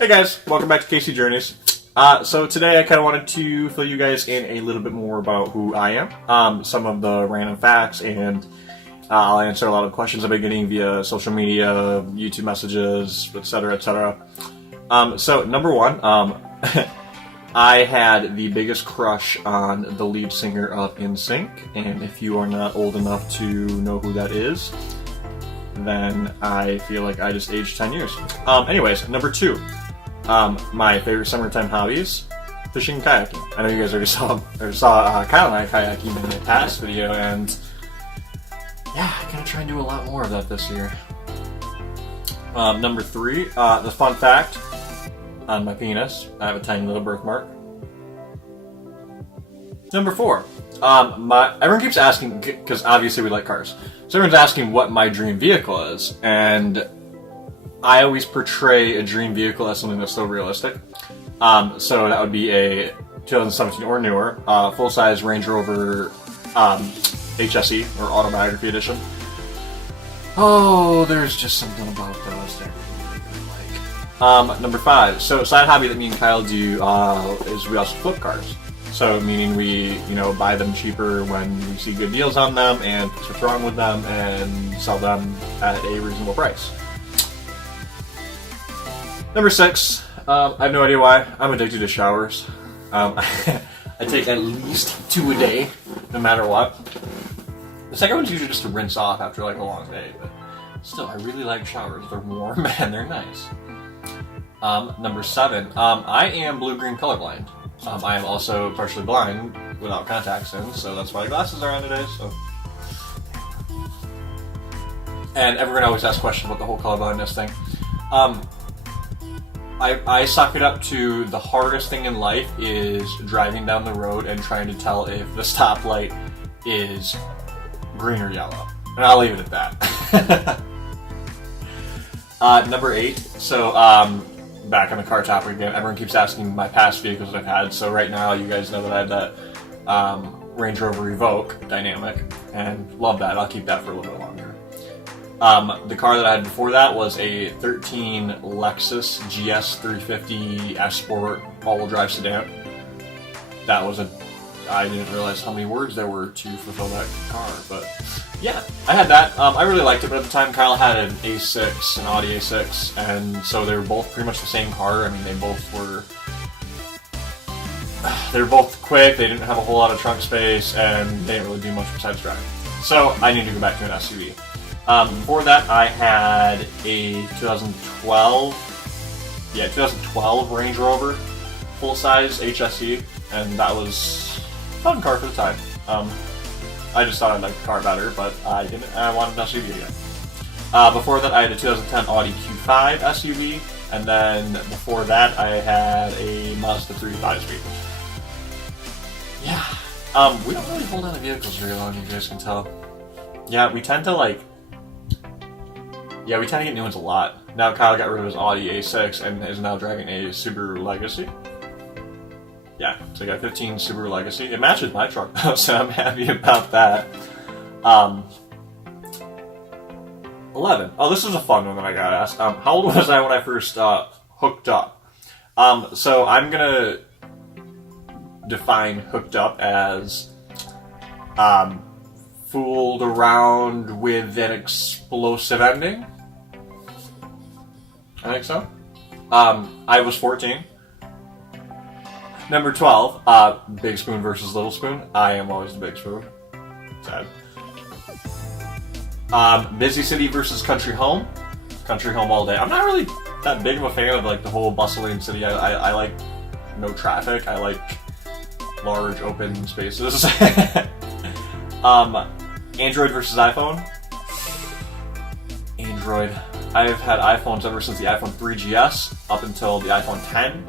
Hey guys, welcome back to Casey Journeys. So today I kind of wanted to fill you guys in a little bit more about who I am, some of the random facts, and I'll answer a lot of questions I've been getting via social media, YouTube messages, etc., etc. So number one, I had the biggest crush on the lead singer of NSYNC, and if you are not old enough to know who that is, then I feel like I just aged 10 years. Anyways, number two. My favorite summertime hobbies, fishing and kayaking. I know you guys already saw Kyle and I kayaking in the past video, and yeah, I'm gonna try and do a lot more of that this year. Number three, the fun fact on my penis, I have a tiny little birthmark. Number four, everyone keeps asking, because obviously we like cars, so everyone's asking what my dream vehicle is, and I always portray a dream vehicle as something that's so realistic. So that would be a 2017 or newer, full-size Range Rover HSE, or Autobiography Edition. Oh, there's just something about those that I really like. Number five, so a side hobby that me and Kyle do is we also flip cars. So meaning we, buy them cheaper when we see good deals on them and fix what's wrong with them and sell them at a reasonable price. Number six, I have no idea why, I'm addicted to showers. I take at least 2 a day, no matter what. The second one's usually just to rinse off after like a long day, but still, I really like showers. They're warm and they're nice. Number seven, I am blue-green colorblind. I am also partially blind without contacts in, so that's why glasses are on today, so. And everyone always asks questions about the whole colorblindness thing. I suck it up to the hardest thing in life is driving down the road and trying to tell if the stoplight is green or yellow. And I'll leave it at that. Number eight, so back on the car topic again, everyone keeps asking my past vehicles that I've had. So right now you guys know that I have that Range Rover Evoque Dynamic, and love that. I'll keep that for a little bit longer. The car that I had before that was a 13 Lexus GS 350 S Sport all-wheel drive sedan. That was I didn't realize how many words there were to fulfill that car, but yeah, I had that. I really liked it, but at the time Kyle had an A6, an Audi A6, and so they were both pretty much the same car. I mean, they were both quick, they didn't have a whole lot of trunk space, and they didn't really do much besides drive. So I needed to go back to an SUV. Before that, I had a 2012 Range Rover, full-size HSE, and that was a fun car for the time. I just thought I liked the car better, but I didn't. I wanted an SUV again. Before that, I had a 2010 Audi Q5 SUV, and then before that, I had a Mazda 3 5-speed. Yeah, we don't really hold on to vehicles very long, you guys can tell. Yeah, we tend to get new ones a lot. Now Kyle got rid of his Audi A6 and is now driving a Subaru Legacy. Yeah, so I got 15 Subaru Legacy. It matches my truck though, so I'm happy about that. 11. Oh, this is a fun one that I got asked. How old was I when I first hooked up? So I'm gonna define hooked up as fooled around with an explosive ending. I think so. I was 14. Number 12, Big Spoon versus Little Spoon. I am always the Big Spoon. Sad. Busy City versus Country Home. Country Home all day. I'm not really that big of a fan of the whole bustling city. I like no traffic. I like large open spaces. Android versus iPhone. Android. I've had iPhones ever since the iPhone 3GS up until the iPhone 10,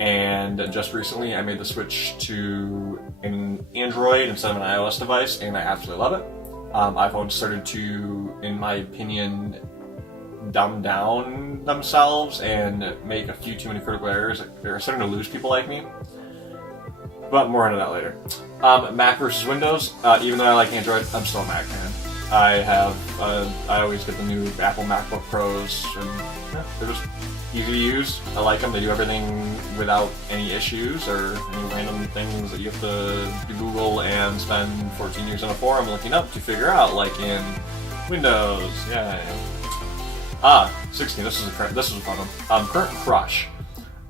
and just recently I made the switch to an Android instead of an iOS device, and I absolutely love it. iPhones started to, in my opinion, dumb down themselves and make a few too many critical errors. They're starting to lose people like me. But more into that later. Mac versus Windows. Even though I like Android, I'm still a Mac fan. I always get the new Apple MacBook Pros, and yeah, they're just easy to use. I like them. They do everything without any issues or any random things that you have to Google and spend 14 years on a forum looking up to figure out, like in Windows. Yeah. 16. This is a fun one. Current crush.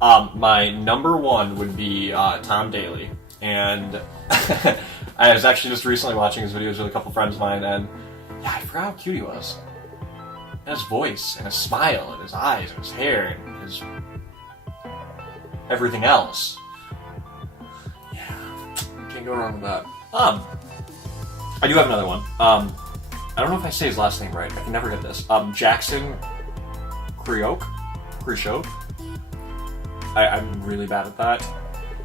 My number one would be Tom Daly, and I was actually just recently watching his videos with a couple friends of mine, and yeah, I forgot how cute he was. And his voice, and his smile, and his eyes, and his hair, and his everything else. Yeah, can't go wrong with that. I do have another one. I don't know if I say his last name right. I can never get this. Jackson Creoke. I'm really bad at that.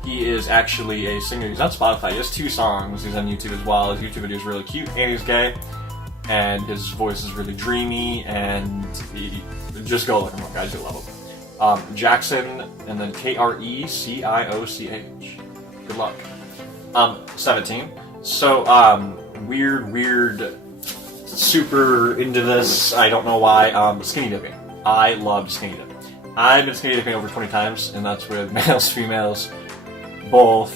He is actually a singer. He's on Spotify. He has 2 songs. He's on YouTube as well. His YouTube video is really cute, and he's gay. And his voice is really dreamy, and just go look him up, guys. You'll love him. Jackson, and then Krecioch. Good luck. 17. So, weird, super into this. I don't know why. Skinny dipping. I loved skinny dipping. I've been skinny dipping over 20 times, and that's with males, females, both,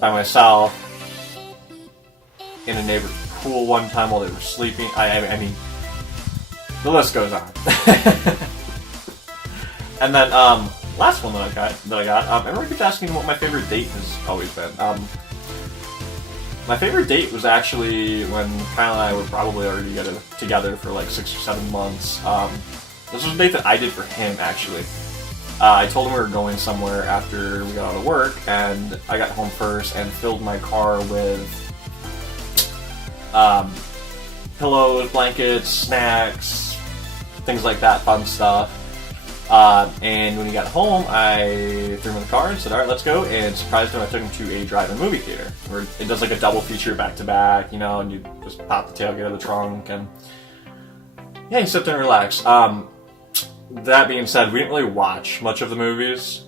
by myself, in a neighbor's pool one time while they were sleeping. I mean, the list goes on. And then, last one that I got, everyone keeps asking what my favorite date has always been. My favorite date was actually when Kyle and I were probably already together for like 6 or 7 months. This was a date that I did for him, actually. I told him we were going somewhere after we got out of work, and I got home first and filled my car with pillows, blankets, snacks, things like that, fun stuff. And when he got home, I threw him in the car and said, alright, let's go, and surprised him. I took him to a drive-in movie theater, where it does like a double feature back-to-back, you know, and you just pop the tailgate of the trunk, and yeah, you sit there and relax. That being said, we didn't really watch much of the movies.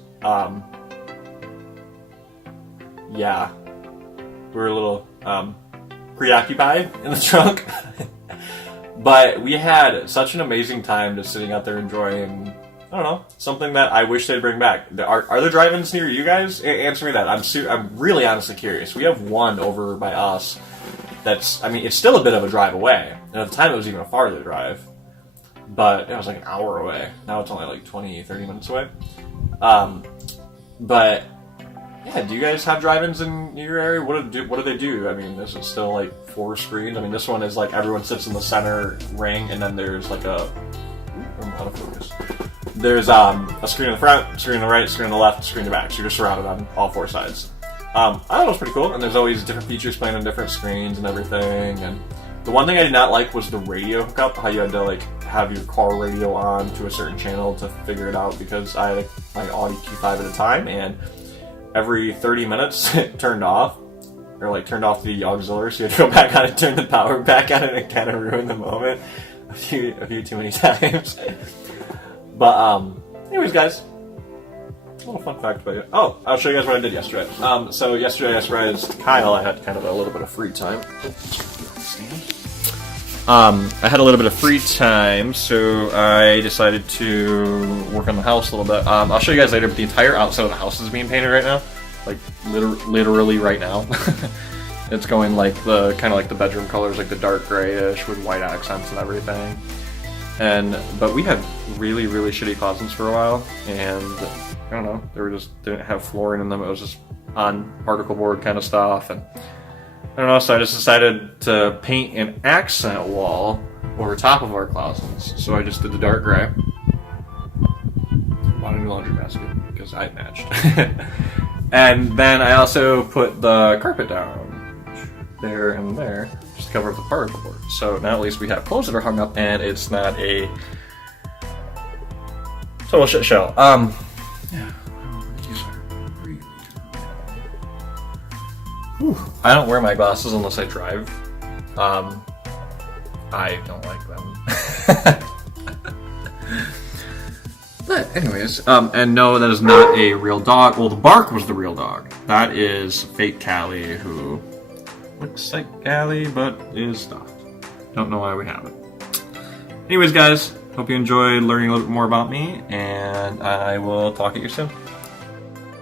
Yeah, we were a little preoccupied in the trunk. But we had such an amazing time just sitting out there enjoying, I don't know, something that I wish they'd bring back. Are there drive-ins near you guys? Answer me that. I'm really honestly curious. We have one over by us that's, I mean, it's still a bit of a drive away. And at the time it was even a farther drive. But it was like an hour away. Now it's only like 20, 30 minutes away. But yeah, do you guys have drive-ins in your area? What do they do? I mean, is it still like 4 screens? I mean, this one is like everyone sits in the center ring, and then there's like I'm out of focus. There's a screen in the front, screen on the right, screen on the left, screen in the back. So you're just surrounded on all 4 sides. I thought it was pretty cool, and there's always different features playing on different screens and everything. And the one thing I did not like was the radio hookup, how you had to like have your car radio on to a certain channel to figure it out, because I had my Audi Q5 at a time, and every 30 minutes it turned off, or like turned off the auxiliary, so you had to go back on and turn the power back on, and it kind of ruined the moment a few too many times. But anyways, guys, a little fun fact about it. Oh, I'll show you guys what I did yesterday. So yesterday I surprised Kyle. I had kind of a little bit of free time. I had a little bit of free time, so I decided to work on the house a little bit. I'll show you guys later, but the entire outside of the house is being painted right now. Like, literally right now. It's going like the, kind of like the bedroom colors, like the dark grayish with white accents and everything. But we had really, really shitty closets for a while, and I don't know, they didn't have flooring in them. It was just on particle board kind of stuff, and I don't know, so I just decided to paint an accent wall over top of our closets. So I just did the dark gray. Bought a new laundry basket because I matched. And then I also put the carpet down there and there just to cover up the particle board. So now at least we have clothes that are hung up, and it's not a total shit show. Yeah. I don't wear my glasses unless I drive. I don't like them. But anyways, and no, that is not a real dog. Well, the bark was the real dog. That is fake Callie, who looks like Callie but is not. Don't know why we haven't. Anyways, guys, hope you enjoyed learning a little bit more about me, and I will talk to you soon.